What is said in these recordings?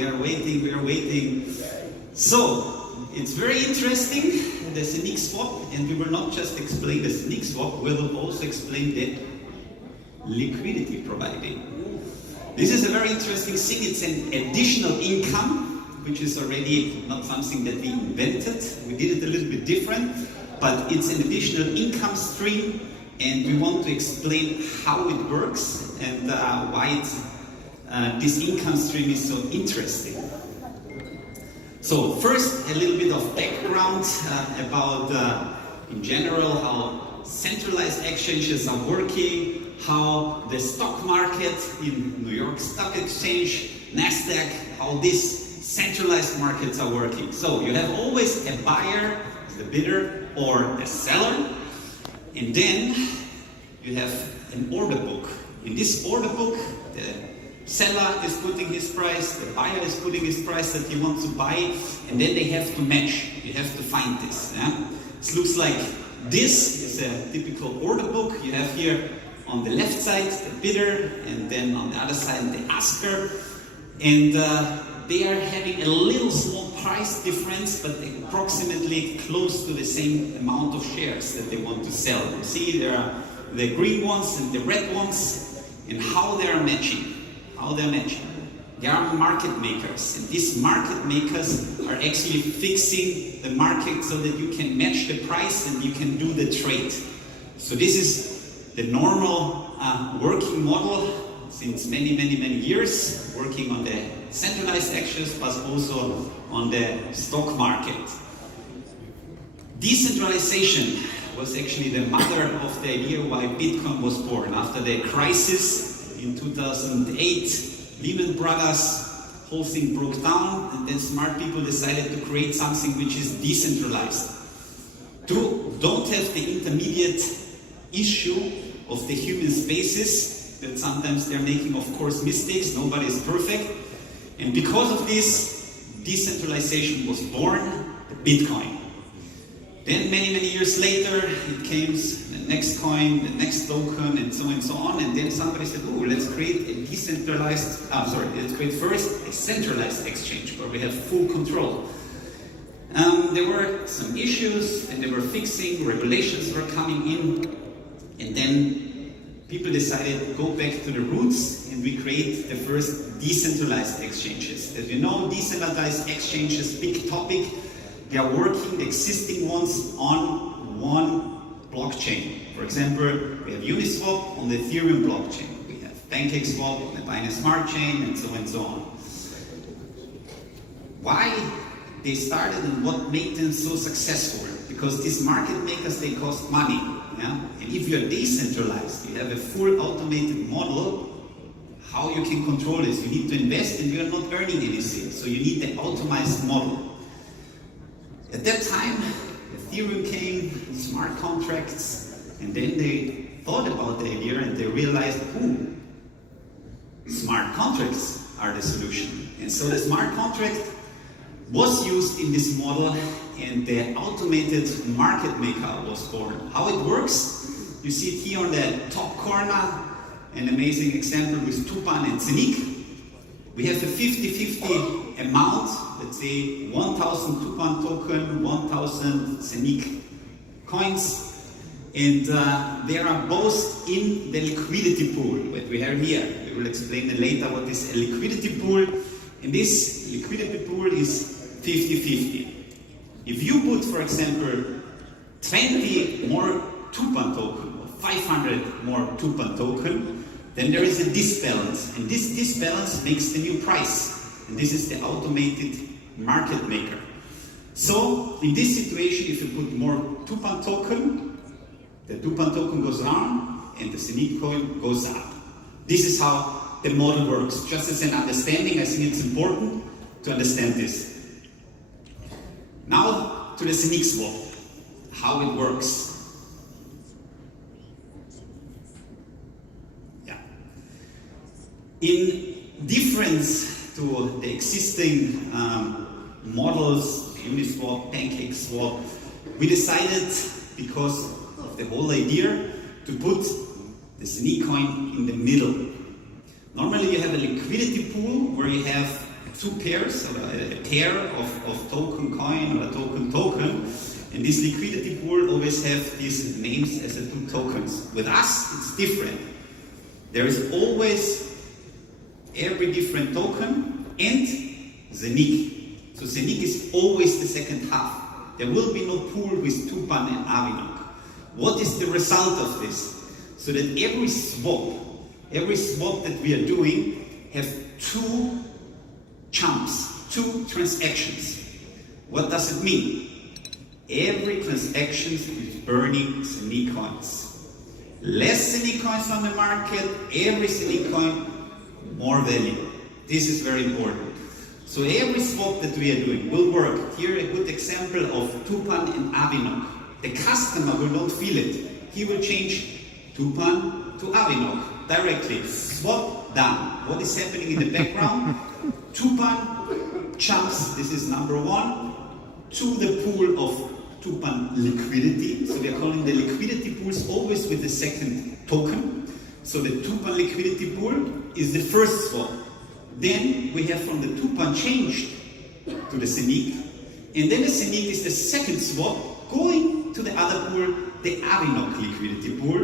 they are waiting, we are waiting. So, it's very interesting, the Zeniq Swap, and we will not just explain the Zeniq Swap, we will also explain the liquidity providing. This is a very interesting thing. It's an additional income, which is already not something that we invented. We did it a little bit different, but it's an additional income stream, and we want to explain how it works and why this income stream is so interesting. So first, a little bit of background about, in general, how centralized exchanges are working, how the stock market in New York Stock Exchange, NASDAQ, how these centralized markets are working. So you have always a buyer, the bidder, or a seller, and then you have an order book. In this order book, the seller is putting his price, the buyer is putting his price that he wants to buy, and then they have to match. You have to find this. Yeah? It looks like this is a typical order book. You have here on the left side the bidder, and then on the other side the asker, and they are having a little small price difference, but approximately close to the same amount of shares that they want to sell. You see, there are the green ones and the red ones, and how they are matching. How they're matching. They are market makers, and these market makers are actually fixing the market so that you can match the price and you can do the trade. So this is the normal working model since many years, working on the centralized exchanges, but also on the stock market. Decentralization was actually the mother of the idea why Bitcoin was born. After the crisis in 2008, Lehman Brothers, whole thing broke down, and then smart people decided to create something which is decentralized. Don't have the intermediate issue of the human spaces, that sometimes they're making, of course, mistakes, nobody is perfect. And because of this, decentralization was born, the Bitcoin. Then many years later, it came the next coin, the next token, and so on. And then somebody said, oh, let's create a let's create first a centralized exchange where we have full control. There were some issues, and they were fixing, regulations were coming in, and then people decided to go back to the roots, and we create the first decentralized exchanges. As you know, decentralized exchanges, big topic. They are working, the existing ones, on one blockchain. For example, we have Uniswap on the Ethereum blockchain. We have PancakeSwap on the Binance Smart Chain, and so on. Why they started and what made them so successful? Because these market makers, they cost money. Yeah? And if you're decentralized, you have a full automated model, how you can control this? You need to invest and you're not earning anything. So you need the optimized model. At that time, Ethereum came, smart contracts, and then they thought about the idea and they realized, smart contracts are the solution. And so the smart contract was used in this model, and the automated market maker was born. How it works, you see it here on the top corner, an amazing example with Tupan and Zeniq. We have a 50-50 amount, let's say 1,000 Tupan token, 1,000 Zeniq coins, and they are both in the liquidity pool that we have here. We will explain later what is a liquidity pool, and this liquidity pool is 50-50. If you put, for example, 20 more Tupan token, or 500 more Tupan token, then there is a disbalance, and this disbalance makes the new price, and this is the automated market maker. So in this situation, if you put more Tupan token, the Tupan token goes down and the Zeniq coin goes up. This is how the model works. Just as an understanding, I think it's important to understand this. Now to the Zeniq Swap, how it works. In difference to the existing models, Uniswap, PancakeSwap, we decided, because of the whole idea, to put the Zeniq coin in the middle. Normally you have a liquidity pool where you have two pairs, or a pair of token coin or a token, and this liquidity pool always have these names as the two tokens. With us, it's different. There is always every different token and Zeniq. So Zeniq is always the second half. There will be no pool with Tupan and Avinok. What is the result of this? So that every swap that we are doing have two jumps, two transactions. What does it mean? Every transaction is burning Zeniq coins. Less Zeniq coins on the market, every Zeniq coin, more value. This is very important. So every swap that we are doing will work. Here a good example of Tupan and Avinok. The customer will not feel it. He will change Tupan to Avinok directly. Swap done. What is happening in the background? Tupan jumps, this is number one, to the pool of Tupan liquidity. So we are calling the liquidity pools always with the second token. So the Tupan liquidity pool is the first swap. Then we have from the Tupan changed to the Zeniq. And then the Zeniq is the second swap going to the other pool, the Avinok liquidity pool.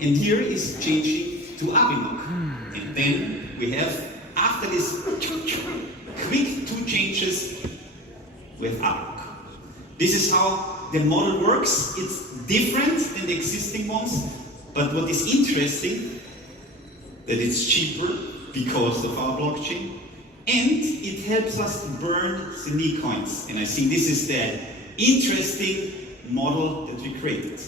And here is changing to Avinok. And then we have, after this quick two changes with Avinok. This is how the model works. It's different than the existing ones, but what is interesting, that it's cheaper because of our blockchain, and it helps us to burn Zeniq coins. And I think this is the interesting model that we created.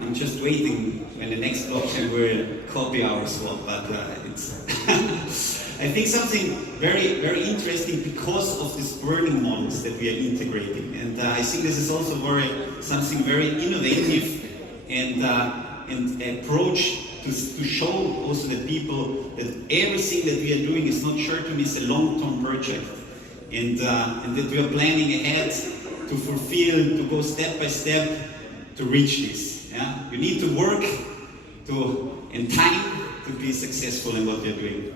I'm just waiting when the next blockchain will copy our swap, but it's I think something very, very interesting because of these burning models that we are integrating. And I think this is also something very innovative and approach to show also the people that everything that we are doing is not sure to miss a long-term project, and that we are planning ahead to fulfill, to go step by step to reach this. Yeah? We need to work in time to be successful in what we are doing.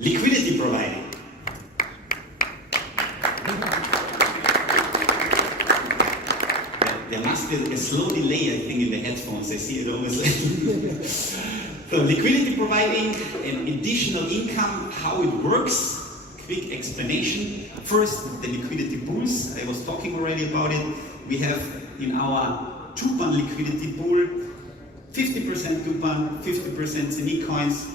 Liquidity providing. There must be a slow delay, I think, in the headphones. I see it always. So liquidity providing and additional income, how it works. Quick explanation. First, the liquidity pools. I was talking already about it. We have in our Tupan liquidity pool 50% Tupan, 50% Zeniq coins.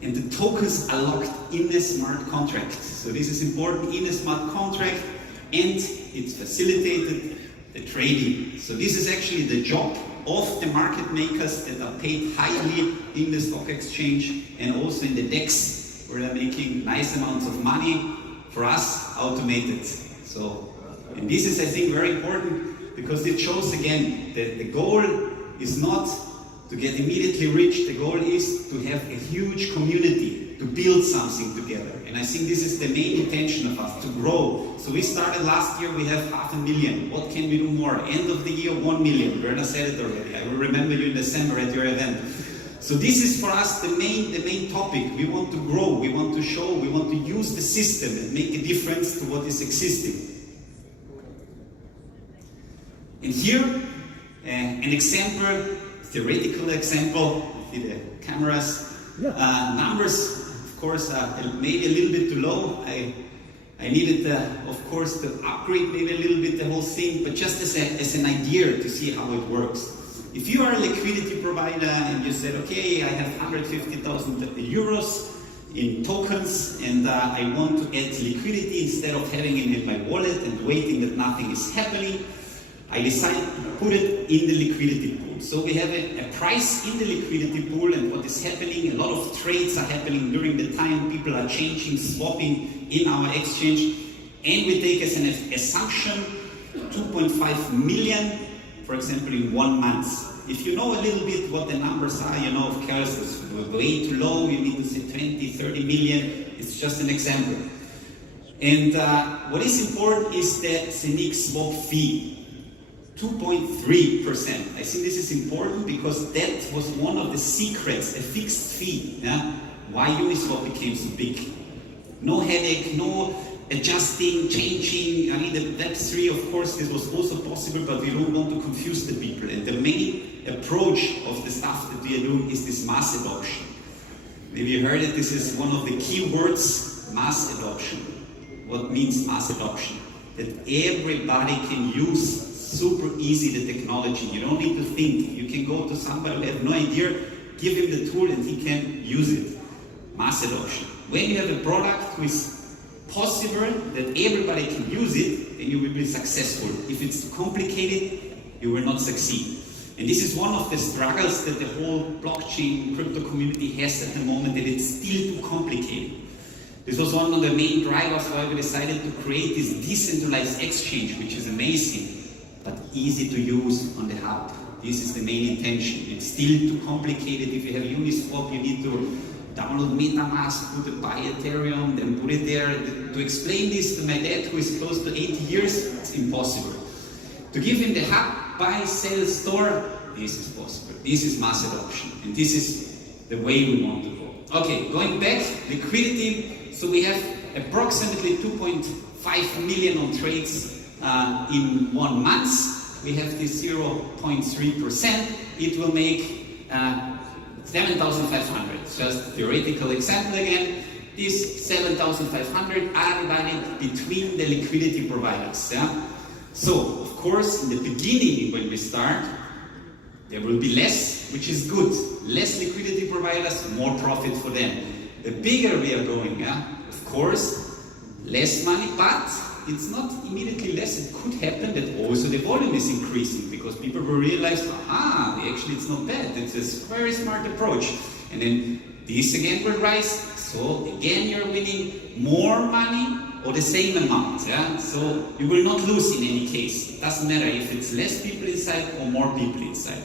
And the tokens are locked in a smart contract. So this is important, in a smart contract, and it's facilitated the trading. So this is actually the job of the market makers that are paid highly in the stock exchange and also in the DEX, where they're making nice amounts of money. For us, automated. So, and this is, I think, very important because it shows again that the goal is not to get immediately rich. The goal is to have a huge community, to build something together. And I think this is the main intention of us, to grow. So we started last year, we have 500,000. What can we do more? End of the year, 1 million. Werner said it already. I will remember you in December at your event. So this is for us the main topic. We want to grow, we want to show, we want to use the system and make a difference to what is existing. And here, an example, theoretical example, see the cameras. Yeah. Numbers, of course, are maybe a little bit too low. I needed, of course, to upgrade maybe a little bit the whole thing, but just as an idea to see how it works. If you are a liquidity provider and you said, okay, I have 150,000 euros in tokens and I want to add liquidity instead of having it in my wallet and waiting that nothing is happening, I decided to put it in the liquidity pool. So we have a price in the liquidity pool, and what is happening, a lot of trades are happening during the time, people are changing, swapping in our exchange, and we take as an assumption 2.5 million, for example, in 1 month. If you know a little bit what the numbers are, you know, of course, it's way too low, you need to say 20, 30 million, it's just an example. And what is important is the Zeniq Swap fee. 2.3%. I think this is important because that was one of the secrets, a fixed fee, yeah? Why Uniswap became so big. No headache, no adjusting, changing. I mean, the Web3, of course, this was also possible, but we don't want to confuse the people. And the main approach of the stuff that we are doing is this mass adoption. Maybe you heard it, this is one of the key words, mass adoption. What means mass adoption? That everybody can use super easy the technology. You don't need to think. You can go to somebody who has no idea, give him the tool and he can use it. Mass adoption. When you have a product which is possible that everybody can use it, then you will be successful. If it's complicated, you will not succeed. And this is one of the struggles that the whole blockchain crypto community has at the moment, that it's still too complicated. This was one of the main drivers why we decided to create this decentralized exchange, which is amazing, but easy to use on the hub. This is the main intention. It's still too complicated. If you have Uniswap, you need to download MetaMask, put it by Ethereum, then put it there. To explain this to my dad, who is close to 80 years, it's impossible. To give him the hub, buy, sell, store, this is possible. This is mass adoption, and this is the way we want to go. Okay, going back, liquidity. So we have approximately 2.5 million on trades in 1 month. We have this 0.3%. It will make 7,500. Just theoretical example again. These 7,500 are divided between the liquidity providers. Yeah? So, of course, in the beginning, when we start, there will be less, which is good. Less liquidity providers, more profit for them. The bigger we are going, yeah, of course, less money, but it's not immediately less. It could happen that also the volume is increasing because people will realize, actually it's not bad. It's a very smart approach. And then this again will rise. So again, you're winning more money or the same amount. Yeah? So you will not lose in any case. It doesn't matter if it's less people inside or more people inside.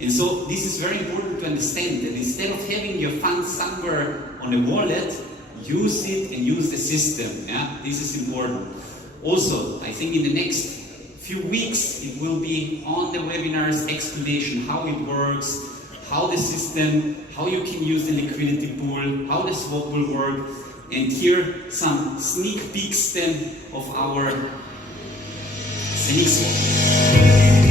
And so this is very important to understand that instead of having your funds somewhere on a wallet, use it and use the system. Yeah? This is important. Also, I think in the next few weeks, it will be on the webinars explanation how it works, how the system, how you can use the liquidity pool, how the swap will work, and here some sneak peeks then of our Zeniq Swap.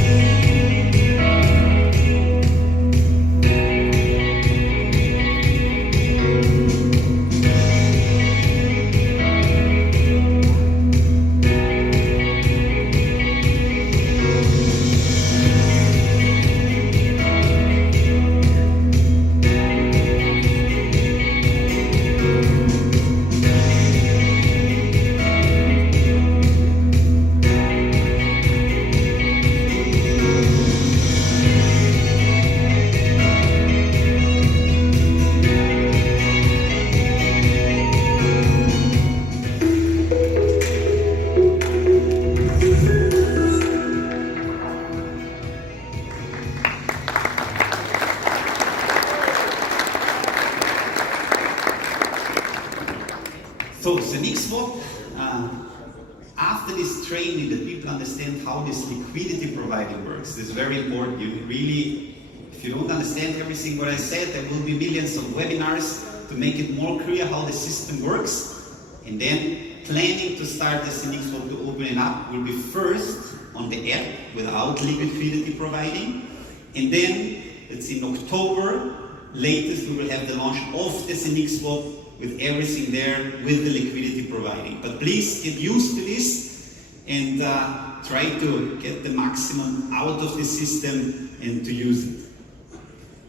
So, Zeniq Swap, after this training that people understand how this liquidity providing works, this is very important. You really, if you don't understand everything what I said, there will be millions of webinars to make it more clear how the system works. And then planning to start the Zeniq Swap to open it up will be first on the app without liquidity providing. And then, it's in October, latest we will have the launch of the Zeniq Swap with everything there, with the liquidity providing. But please get used to this and try to get the maximum out of the system and to use it.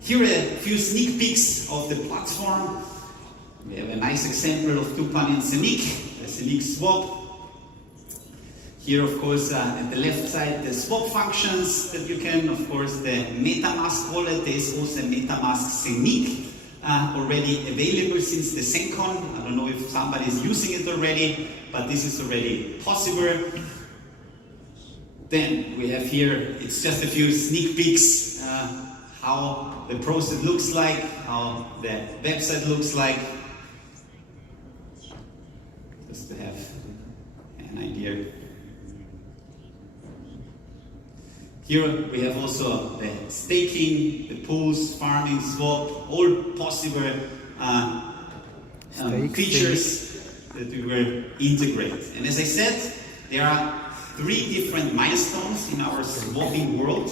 Here are a few sneak peeks of the platform. We have a nice example of Tupan and Zeniq, the Zeniq Swap. Here, of course, at the left side, the swap functions that you can, of course, the MetaMask wallet. There is also a MetaMask Zeniq. Already available since the Sencon. I don't know if somebody is using it already, but this is already possible. Then we have here, it's just a few sneak peeks, how the process looks like, how the website looks like, just to have an idea. Here we have also the staking, the pools, farming, swap, all possible features that we will integrate. And as I said, there are 3 different milestones in our swapping world.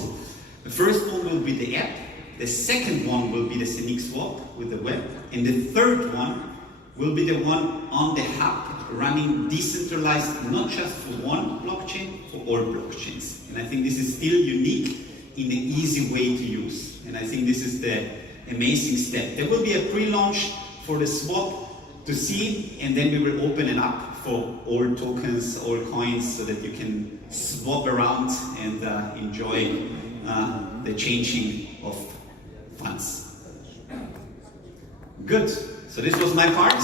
The first one will be the app, the second one will be the Zeniq Swap with the web, and the third one will be the one on the hub, running decentralized, not just for one blockchain, for all blockchains. And I think this is still unique in an easy way to use. And I think this is the amazing step. There will be a pre-launch for the swap to see, and then we will open it up for all tokens, all coins, so that you can swap around and enjoy the changing of funds. Good. So this was my part.